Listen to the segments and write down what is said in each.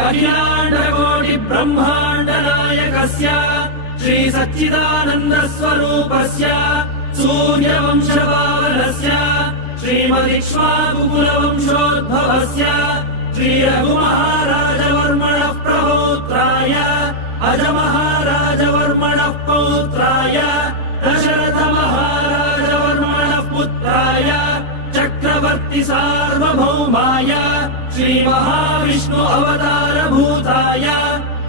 अखिलाण्डकोटि ब्रह्माण्ड नायकस्य श्री सच्चिदानन्द स्वरूपस्य सूर्यवंशपावनस्य श्रीमदिक्ष्वाकुकुलवंशोद्भवस्य श्री रघुमहाराजवर्मणः प्रपौत्राय अजमहाराजवर्मणः पौत्राय दशरथमहाराजवर्मणः पुत्राय चक्रवर्ति सार्वभौमाय श्री महाविष्णु अवतार भूताय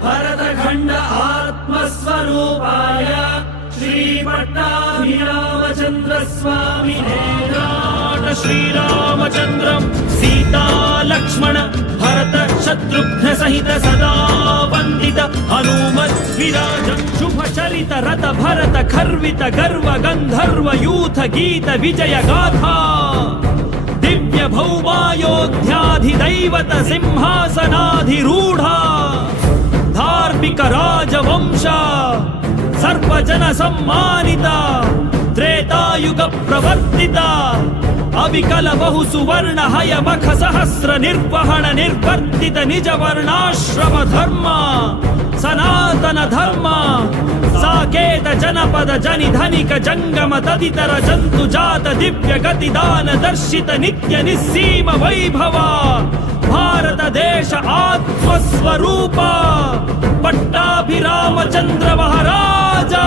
भरतखण्ड आत्मस्वरूपाय श्री पट्टाभिरामचन्द्र स्वामिने श्रीरामचन्द्रं सीता लक्ष्मण भरत शत्रुघ्न सहित सदा वन्दित हनुमत् विराजं शुभ चरित रथ भरत खर्वित गर्व गन्धर्व यूथ गीत विजय गाथा दिव्य भौमायोध्याधिदैवत सिंहासनाधिरूढा धार्मिक राजवंश सर्वजन सम्मानिता त्रेतायुग प्रवर्तिता अविकल बहु सुवर्ण हय मख सहस्र निर्वहण निर्वर्तित निज वर्णाश्रम धर्म सनातन धर्म साकेत जनपद जनि धनिक जंगम तदितर जंतु जात दिव्य गति दान दर्शित नित्य निस्सीम वैभव भारत देश आत्मस्वरूप पट्टाभिरामचंद्र महाराजा।